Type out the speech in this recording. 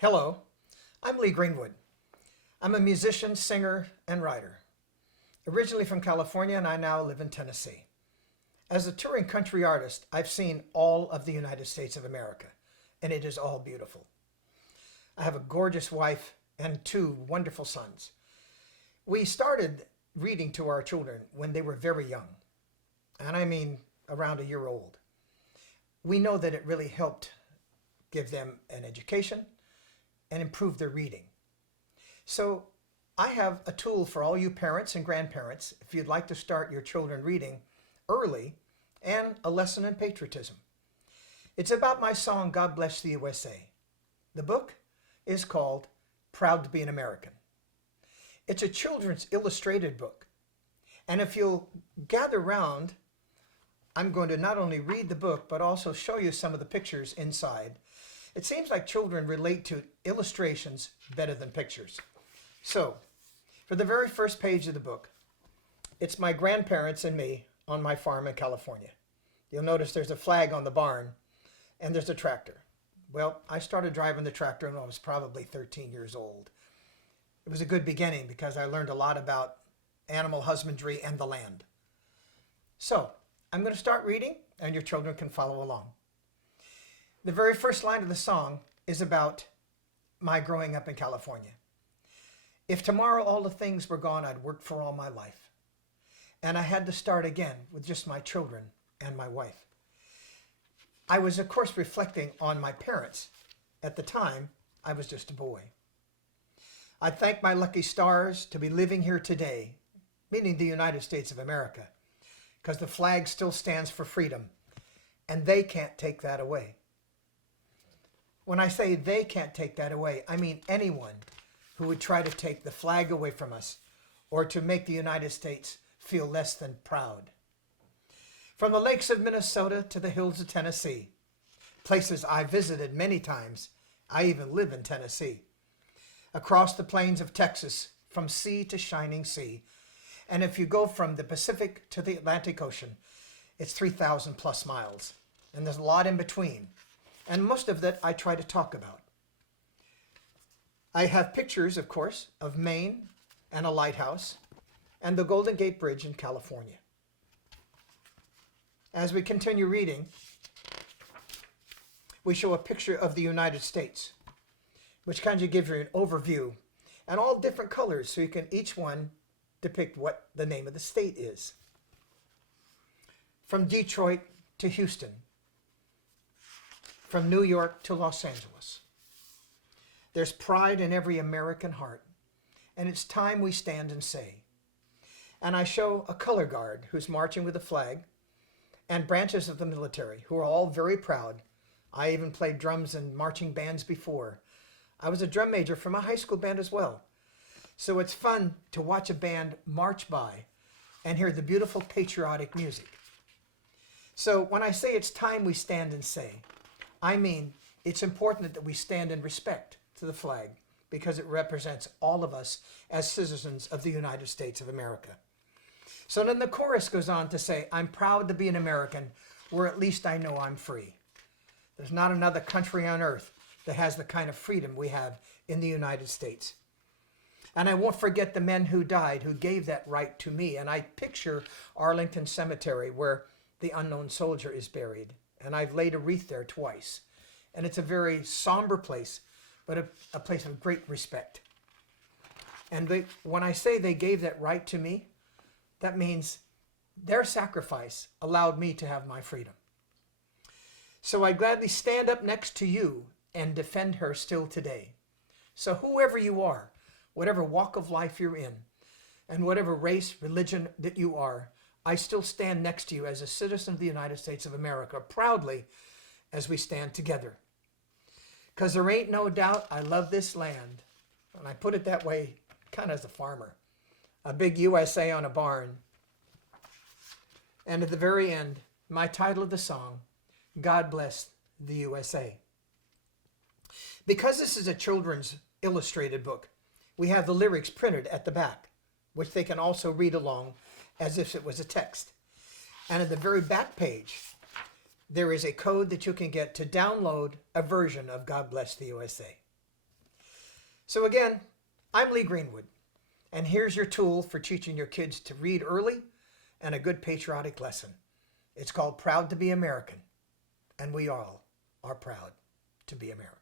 Hello, I'm Lee Greenwood. I'm a musician, singer, and writer. Originally from California, and I now live in Tennessee. As a touring country artist, I've seen all of the United States of America, and it is all beautiful. I have a gorgeous wife and two wonderful sons. We started reading to our children when they were very young, and I mean around a year old. We know that it really helped give them an education and improve their reading. So I have a tool for all you parents and grandparents if you'd like to start your children reading early, and a lesson in patriotism. It's about my song, God Bless the USA. The book is called Proud to be an American. It's a children's illustrated book. And if you'll gather round, I'm going to not only read the book, but also show you some of the pictures inside. It seems like children relate to illustrations better than pictures. So, for the very first page of the book, it's my grandparents and me on my farm in California. You'll notice there's a flag on the barn, and there's a tractor. Well, I started driving the tractor when I was probably 13 years old. It was a good beginning because I learned a lot about animal husbandry and the land. So, I'm going to start reading, and your children can follow along. The very first line of the song is about my growing up in California. If tomorrow all the things were gone I'd worked for all my life, and I had to start again with just my children and my wife. I was, of course, reflecting on my parents. At the time, I was just a boy. I thank my lucky stars to be living here today, meaning the United States of America, because the flag still stands for freedom, and they can't take that away. When I say they can't take that away, I mean anyone who would try to take the flag away from us or to make the United States feel less than proud. From the lakes of Minnesota to the hills of Tennessee, places I visited many times, I even live in Tennessee, across the plains of Texas, from sea to shining sea. And if you go from the Pacific to the Atlantic Ocean, it's 3,000 plus miles. And there's a lot in between. And most of that I try to talk about. I have pictures, of course, of Maine and a lighthouse and the Golden Gate Bridge in California. As we continue reading, we show a picture of the United States, which kind of gives you an overview, and all different colors, so you can each one depict what the name of the state is. From Detroit to Houston, from New York to Los Angeles. There's pride in every American heart, and it's time we stand and say. And I show a color guard who's marching with a flag, and branches of the military who are all very proud. I even played drums in marching bands before. I was a drum major for my high school band as well. So it's fun to watch a band march by and hear the beautiful patriotic music. So when I say it's time we stand and say, I mean it's important that we stand in respect to the flag because it represents all of us as citizens of the United States of America. So then the chorus goes on to say, I'm proud to be an American, where at least I know I'm free. There's not another country on earth that has the kind of freedom we have in the United States. And I won't forget the men who died, who gave that right to me. And I picture Arlington Cemetery, where the unknown soldier is buried. And I've laid a wreath there twice. And it's a very somber place, but a place of great respect. And when I say they gave that right to me, that means their sacrifice allowed me to have my freedom. So I gladly stand up next to you and defend her still today. So whoever you are, whatever walk of life you're in, and whatever race, religion that you are, I still stand next to you as a citizen of the United States of America, proudly as we stand together. Because there ain't no doubt I love this land. And I put it that way kind of as a farmer. A big USA on a barn. And at the very end, my title of the song, God Bless the USA. Because this is a children's illustrated book, we have the lyrics printed at the back, which they can also read along as if it was a text. And at the very back page, there is a code that you can get to download a version of God Bless the USA. So again, I'm Lee Greenwood, and here's your tool for teaching your kids to read early and a good patriotic lesson. It's called Proud to be American, and we all are proud to be American.